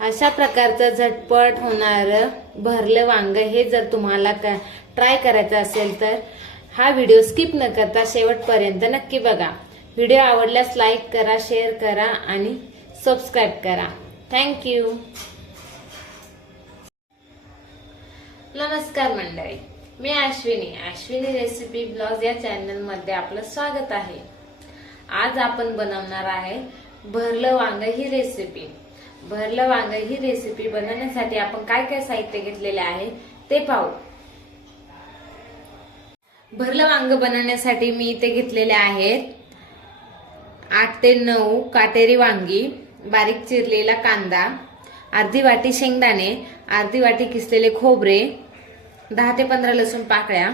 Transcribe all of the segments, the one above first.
अशा प्रकारचं झटपट होणारं भरलं वांग हे जर तुम्हाला ट्राय करायचं असेल तर हा व्हिडिओ स्किप न करता शेवटपर्यंत नक्की बघा। व्हिडिओ आवडल्यास लाईक करा, शेअर करा आणि सबस्क्राईब करा। थँक्यू। नमस्कार मंडळी, मी अश्विनी रेसिपी ब्लॉग या चॅनल मध्ये आपलं स्वागत आहे। आज आपण बनवणार आहे भरलं वांग ही रेसिपी। भरलं वांग ही रेसिपी बनवण्यासाठी आपण काय काय साहित्य घेतलेले आहे ते पाहू। भरलं वांग बनवण्यासाठी मी इथे घेतलेले आहेत 8 ते 9 काटेरी वांगी, बारीक चिरलेला कांदा, अर्धी वाटी शेंगदाणे, अर्धी वाटी किसलेले खोबरे, 10 ते 15 लसूण पाकळ्या,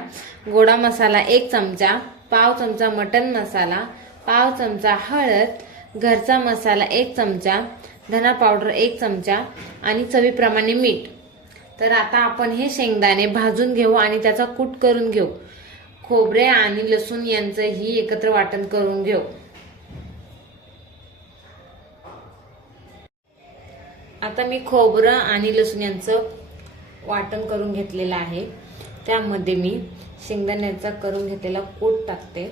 गोडा मसाला 1 चमचा, पाव चमचा मटन मसाला, पाव चमचा हळद, घरचा मसाला 1 चमचा, धना पावडर 1 चमचा आणि चवीप्रमाणे मीठ। तर आता आपण हे शेंगदाणे भाजून घेऊ आणि त्याचा कूट करून घेऊ। खोबरे आणि लसूण यांचंही एकत्र वाटण करून घेऊ। आता मी खोबरं आणि लसूण यांचं वाटण करून घेतलेलं आहे। त्यामध्ये मी शेंगदाण्याचा करून घेतलेला कूट टाकते।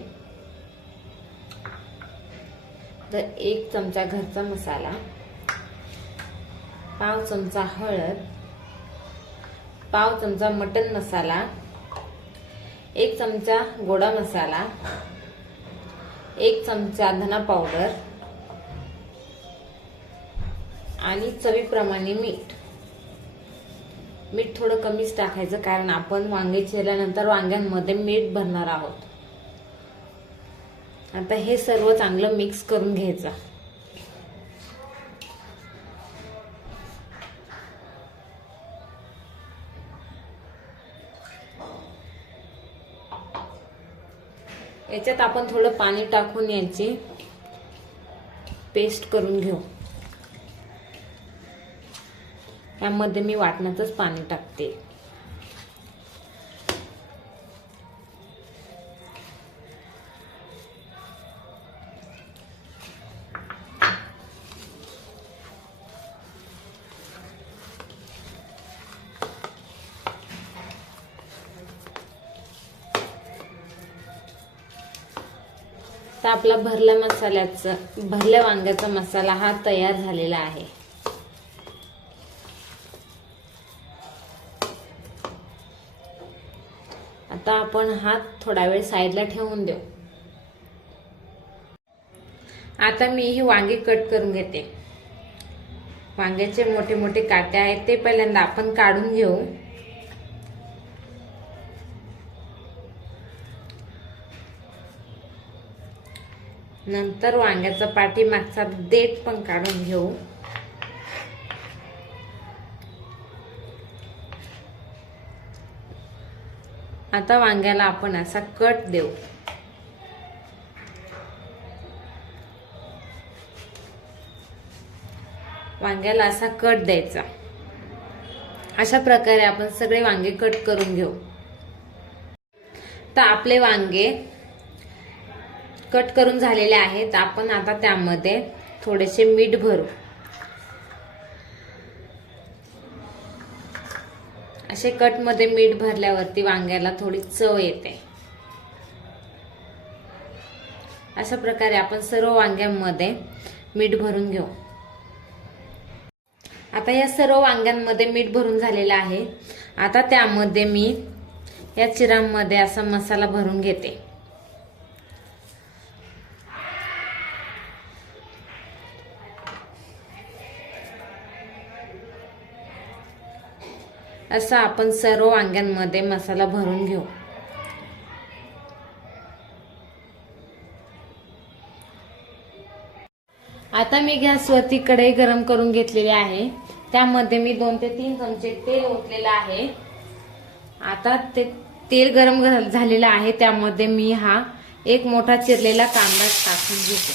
तर 1 चमचा घरचा मसाला, पाव चमचा हळद, पाव चमचा मटन मसाला, 1 चमचा गोडा मसाला, 1 चमचा धना पावडर आणि चवीप्रमाणे मीठ। मीठ थोडं कमीच टाकायचं कारण आपण वांगे चिरल्यानंतर वांग्यांमध्ये मीठ भरणार आहोत। आता हे सर्व चांगलं मिक्स करून घ्यायचं। याच्यात आपण थोडं पाणी टाकून याची पेस्ट करून घेऊ। यामध्ये मी वाटणाचंच पाणी टाकते। तर आपला भरल्या वांग्याचा मसाला हा तयार झालेला आहे। आता आपण हा थोडा वेळ साईडला ठेवून देऊ। आता मी ही वांगी कट करून घेते। वांग्याचे मोठे मोठे काटे आहेत ते पहिल्यांदा आपण काढून घेऊ। नंतर वांग्याचा पाठीमागचा देठ पण काढून घेऊ। आता वांग्याला आपण असा कट देऊ। वांग्याला असा कट द्यायचा। अशा प्रकारे आपण सगळे वांगे कट करून घेऊ। तर आपले वांगे कट करून झालेले आहेत। आपण आता त्यामध्ये थोडेसे मीठ भरू। असे कट मध्ये मीठ भरल्यावरती वांग्याला थोडी चव येते। अशा प्रकारे आपण सर्व वांग्यांमध्ये मीठ भरून घेऊ। आता या सर्व वांग्यांमध्ये मीठ भरून झालेलं आहे। आता त्यामध्ये मी या चिरांमध्ये असा मसाला भरून घेते। असा आपण सर्व वांग्यांमध्ये मसाला भरून घेऊ। आता मी गॅसवरती कढई गरम करून घेतलेली आहे। त्यामध्ये मी 2 ते 3 चमचे तेल ओतलेलं आहे। आता ते तेल गरम झालेलं आहे। त्यामध्ये मी हा एक मोठा चिरलेला कांदा टाकून घेते।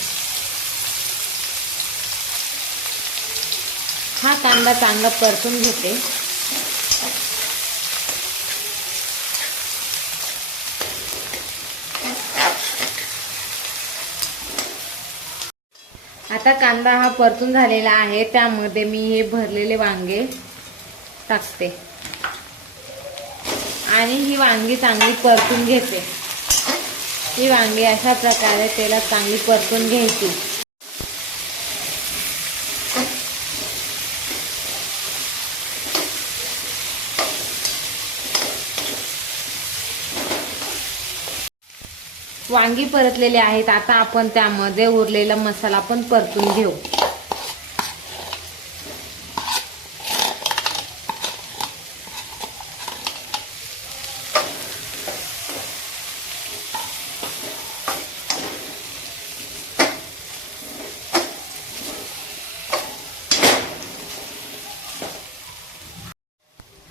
हा कांदा चांगला परतून घेते। आता कांदा हा परतून झालेला आहे, त्यामध्ये मी हे भरलेले वांगे टाकते आणि ही वांगी चांगली परतून घेते। ही वांगी अशा प्रकारे तेलात चांगली परतून घ्यायची। वांगी परतलेले आहेत, आता आपण त्यामध्ये उरलेला मसाला पण परतून घेऊ।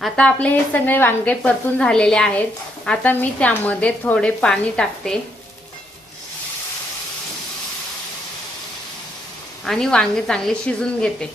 आता आपले हे सगळे वांगे परतून झालेले आहेत। आता मी त्यामध्ये थोडे पाणी टाकते आणि वांगे चांगले शिजून घेते।